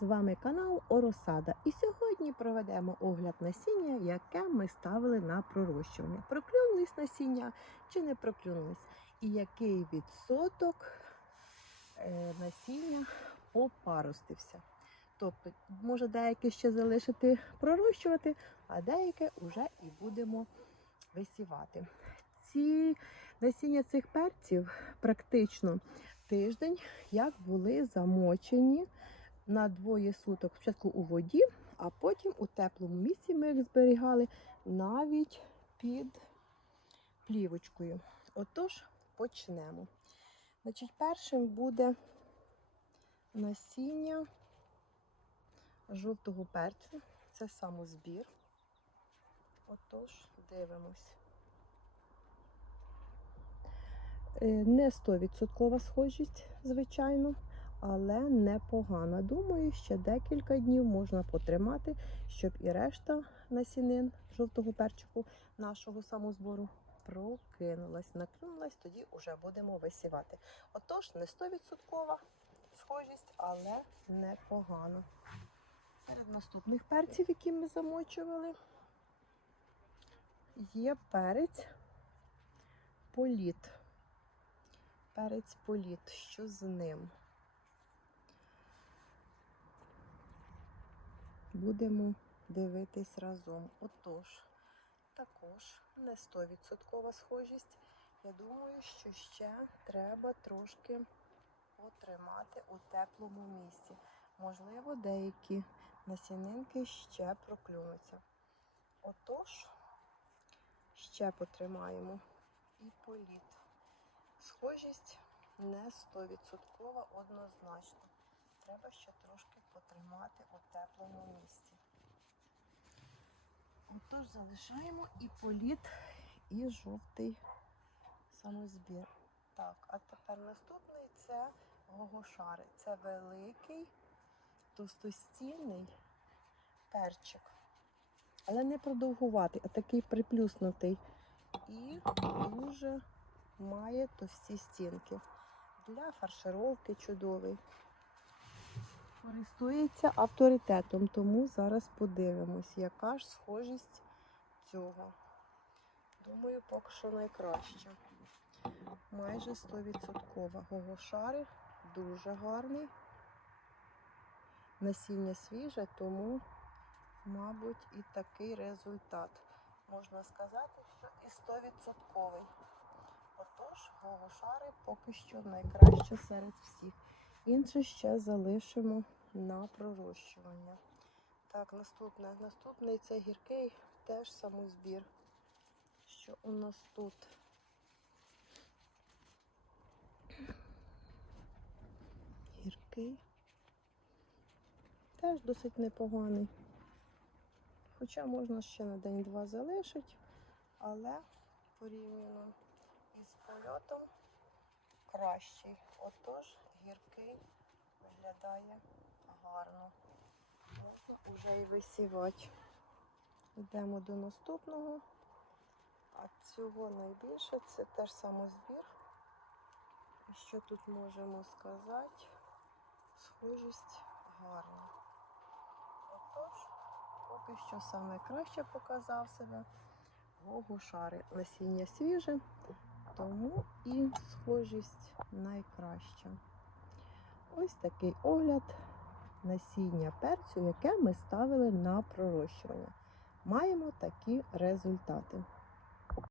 З вами канал Оросада. І сьогодні проведемо огляд насіння, яке ми ставили на пророщування. Проклюнулись насіння чи не проклюнулись? І який відсоток е, насіння опаростився. Тобто, може деяке ще залишити пророщувати, а деяке вже і будемо висівати. Ці насіння цих перців практично тиждень, як були замочені на двоє суток. Спочатку у воді, а потім у теплому місці ми їх зберігали навіть під плівочкою. Отож, почнемо. Значить, першим буде насіння жовтого перцю. Це самозбір. Отож, дивимось. Е, Не 100% схожість, звичайно, але непогана. Думаю, ще декілька днів можна потримати, щоб і решта насінин жовтого перчику нашого самозбору прокинулась, наклюнулась, тоді вже будемо висівати. Отож, не 100% схожість, але непогано. Серед наступних перців, які ми замочували, є перець політ. Перець політ, що з ним? Будемо дивитись разом. Отож, також не 100% схожість. Я думаю, що ще треба трошки потримати у теплому місці. Можливо, деякі насінинки ще проклюнуться. Отож, ще потримаємо і політ. Схожість не 100% однозначно. Треба ще трошки потримати у теплому місці. Отож, залишаємо і політ, і жовтий самозбір. Так, а тепер наступний це гогошари. Це великий, товстостінний перчик. Але не продовгуватий, а такий приплюснутий. І дуже має товсті стінки. Для фаршировки чудовий. Користується авторитетом, тому зараз подивимось, яка ж схожість цього. Думаю, поки що найкраще. Майже 100%. Гогошари дуже гарний. Насіння свіже, тому, мабуть, і такий результат. Можна сказати, що і 100%. Отож, гогошари поки що найкраще серед всіх. Інше ще залишимо на пророщування. Так, наступне. Наступний це гіркий, теж самозбір. Що у нас тут? Гіркий. Теж досить непоганий. Хоча можна ще на день-два залишити, але порівняно із польотом кращий. Отож, гіркий виглядає гарно. Можна вже і висівати. Йдемо до наступного. А цього найбільше це теж самозбір. Що тут можемо сказати? Схожість гарна. Отож, поки що саме краще показав себе гогушари. Насіння свіже, тому і схожість найкраща. Ось такий огляд насіння перцю, яке ми ставили на пророщування. Маємо такі результати.